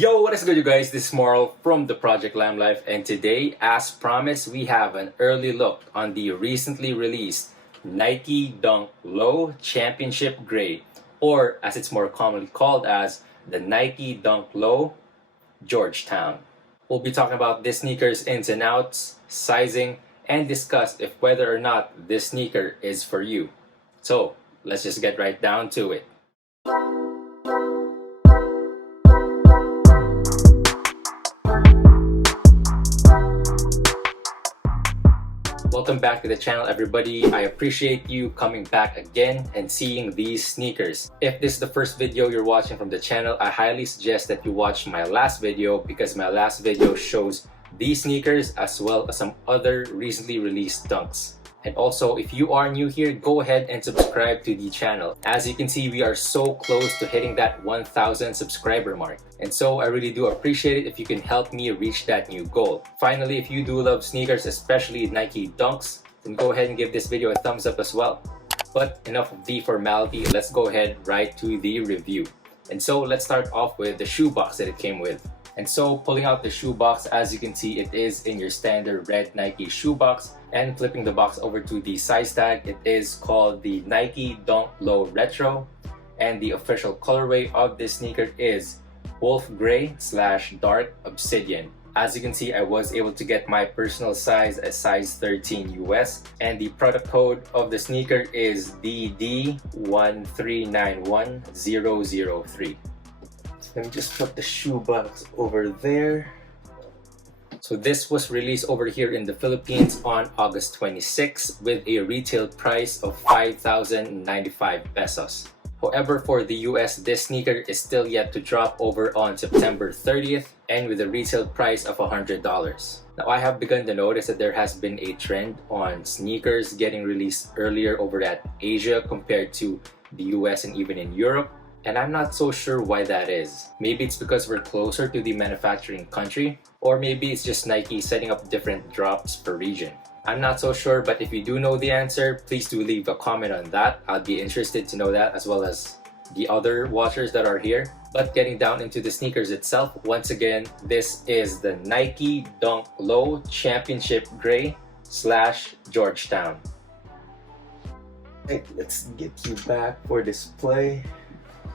Yo, what is good, you guys? This is Moral from the Project Lamb Life, and today, as promised, we have an early look on the recently released Nike Dunk Low Championship Gray, or as it's more commonly called as the Nike Dunk Low Georgetown. We'll be talking about this sneaker's ins and outs, sizing, and discuss if whether or not this sneaker is for you. So, let's just get right down to it. Welcome back to the channel, everybody. I appreciate you coming back again and seeing these sneakers. If this is the first video you're watching from the channel, I highly suggest that you watch my last video because my last video shows these sneakers as well as some other recently released dunks. And also, if you are new here, go ahead and subscribe to the channel. As you can see, we are so close to hitting that 1,000 subscriber mark. And so I really do appreciate it if you can help me reach that new goal. Finally, if you do love sneakers, especially Nike Dunks, then go ahead and give this video a thumbs up as well. But enough of the formality, let's go ahead right to the review. And so let's start off with the shoebox that it came with. And so pulling out the shoebox, as you can see, it is in your standard red Nike shoebox. And flipping the box over to the size tag, it is called the Nike Dunk Low Retro. And the official colorway of this sneaker is Wolf Gray / Dark Obsidian. As you can see, I was able to get my personal size as size 13 US. And the product code of the sneaker is DD1391003. Let me just put the shoebox over there. So this was released over here in the Philippines on August 26 with a retail price of 5,095 pesos. However, for the US, this sneaker is still yet to drop over on September 30th and with a retail price of $100. Now, I have begun to notice that there has been a trend on sneakers getting released earlier over at Asia compared to the US and even in Europe. And I'm not so sure why that is. Maybe it's because we're closer to the manufacturing country, or maybe it's just Nike setting up different drops per region. I'm not so sure, but if you do know the answer, please do leave a comment on that. I'd be interested to know that, as well as the other watchers that are here. But getting down into the sneakers itself, once again, this is the Nike Dunk Low Championship Gray / Georgetown. Right, let's get you back for display.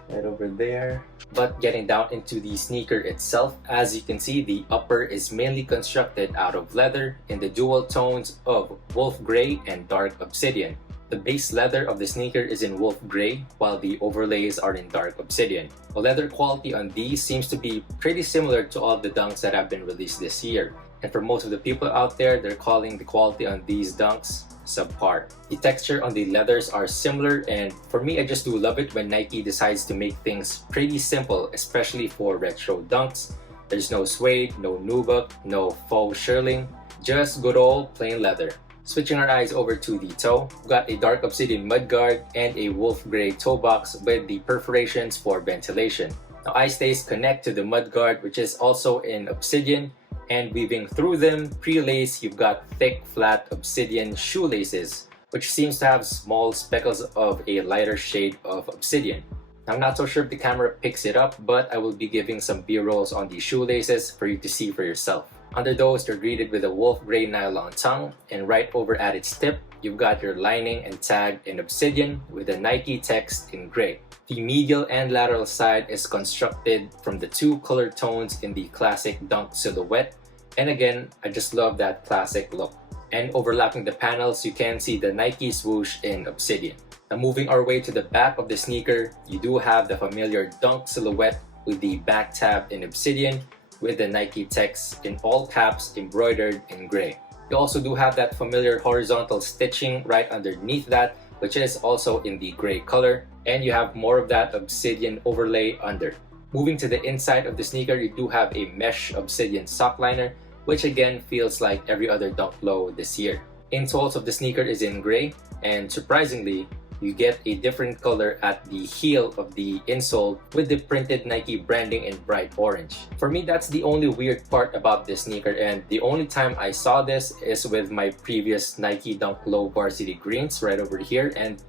Right over there. But getting down into the sneaker itself, as you can see, the upper is mainly constructed out of leather in the dual tones of Wolf Gray and Dark Obsidian. The base leather of the sneaker is in Wolf Gray, while the overlays are in Dark Obsidian. The leather quality on these seems to be pretty similar to all the dunks that have been released this year. And for most of the people out there, they're calling the quality on these dunks subpar. The texture on the leathers are similar, and for me, I just do love it when Nike decides to make things pretty simple, especially for retro dunks. There's no suede, no nubuck, no faux shearling, just good old plain leather. Switching our eyes over to the toe, we've got a Dark Obsidian mudguard and a Wolf Gray toe box with the perforations for ventilation. Now, eye stays connect to the mudguard, which is also in obsidian, and weaving through them, pre-lace, you've got thick, flat obsidian shoelaces, which seems to have small speckles of a lighter shade of obsidian. I'm not so sure if the camera picks it up, but I will be giving some B-rolls on the shoelaces for you to see for yourself. Under those, they're greeted with a Wolf Gray nylon tongue, and right over at its tip, you've got your lining and tag in obsidian with the Nike text in gray. The medial and lateral side is constructed from the two color tones in the classic dunk silhouette. And again, I just love that classic look. And overlapping the panels, you can see the Nike swoosh in obsidian. Now, moving our way to the back of the sneaker, you do have the familiar dunk silhouette with the back tab in obsidian with the Nike text in all caps embroidered in gray. You also do have that familiar horizontal stitching right underneath that, which is also in the gray color, and you have more of that obsidian overlay under. Moving to the inside of the sneaker, you do have a mesh obsidian sock liner, which again feels like every other Dunk Low this year. Insoles of the sneaker is in gray, and surprisingly, you get a different color at the heel of the insole with the printed Nike branding in bright orange. For me, that's the only weird part about this sneaker, and the only time I saw this is with my previous Nike Dunk Low Varsity Greens right over here, and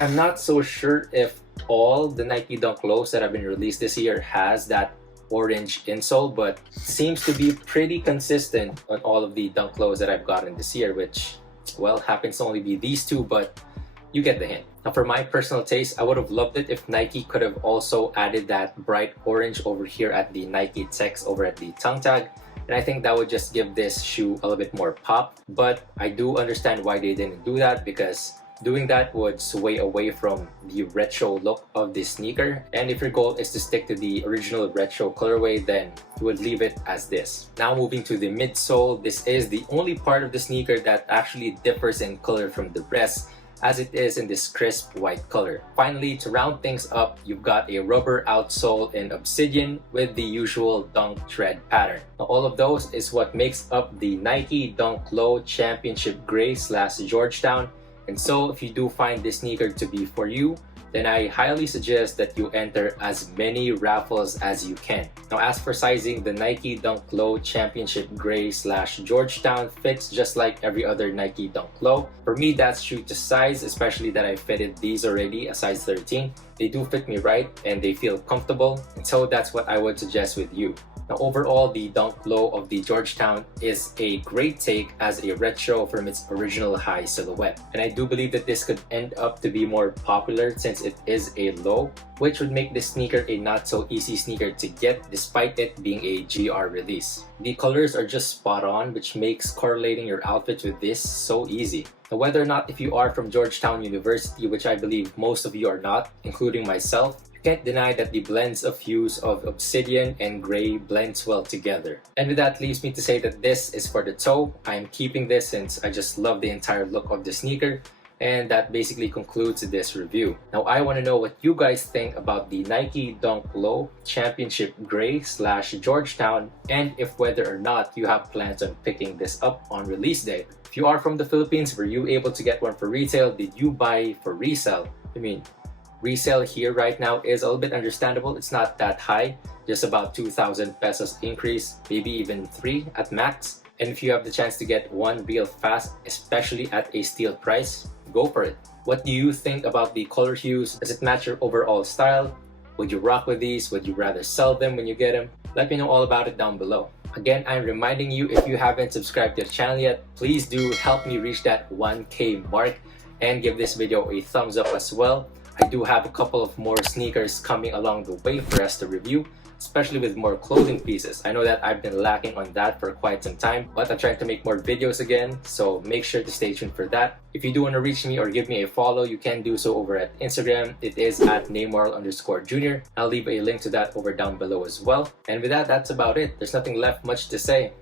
I'm not so sure if all the Nike Dunk Lows that have been released this year has that orange insole, but seems to be pretty consistent on all of the Dunk Lows that I've gotten this year, which, well, happens to only be these two, but you get the hint. Now for my personal taste, I would have loved it if Nike could have also added that bright orange over here at the Nike text over at the tongue tag. And I think that would just give this shoe a little bit more pop. But I do understand why they didn't do that, because doing that would sway away from the retro look of this sneaker. And if your goal is to stick to the original retro colorway, then you would leave it as this. Now moving to the midsole, this is the only part of the sneaker that actually differs in color from the rest, as it is in this crisp white color. Finally, to round things up, you've got a rubber outsole in obsidian with the usual Dunk tread pattern. Now all of those is what makes up the Nike Dunk Low Championship Gray / Georgetown. And so if you do find this sneaker to be for you, then I highly suggest that you enter as many raffles as you can. Now as for sizing, the Nike Dunk Low Championship Gray / Georgetown fits just like every other Nike Dunk Low. For me, that's true to size, especially that I fitted these already, a size 13. They do fit me right and they feel comfortable, and so that's what I would suggest with you. Now overall, the Dunk Low of the Georgetown is a great take as a retro from its original high silhouette. And I do believe that this could end up to be more popular since it is a low, which would make this sneaker a not so easy sneaker to get despite it being a GR release. The colors are just spot on, which makes correlating your outfit with this so easy. Now whether or not if you are from Georgetown University, which I believe most of you are not, including myself, can't deny that the blends of hues of obsidian and gray blends well together. And with that leaves me to say that this is for the toe. I'm keeping this since I just love the entire look of the sneaker. And that basically concludes this review. Now I want to know what you guys think about the Nike Dunk Low Championship Gray / Georgetown, and if whether or not you have plans on picking this up on release day. If you are from the Philippines, were you able to get one for retail? Did you buy for resale? Resale here right now is a little bit understandable. It's not that high, just about 2,000 pesos increase, maybe even 3 at max. And if you have the chance to get one real fast, especially at a steal price, go for it. What do you think about the color hues? Does it match your overall style? Would you rock with these? Would you rather sell them when you get them? Let me know all about it down below. Again, I'm reminding you, if you haven't subscribed to the channel yet, please do help me reach that 1K mark and give this video a thumbs up as well. I do have a couple of more sneakers coming along the way for us to review, especially with more clothing pieces. I know that I've been lacking on that for quite some time, but I'm trying to make more videos again, so make sure to stay tuned for that. If you do want to reach me or give me a follow, you can do so over at Instagram. It is at @Neymar_Jr. I'll leave a link to that over down below as well. And with that, that's about it. There's nothing left much to say.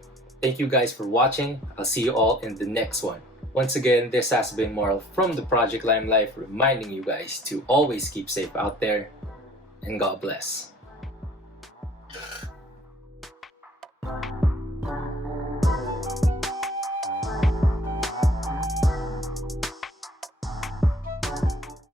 Thank you guys for watching. I'll see you all in the next one. Once again, this has been Marl from the Project Lime Life, reminding you guys to always keep safe out there, and God bless.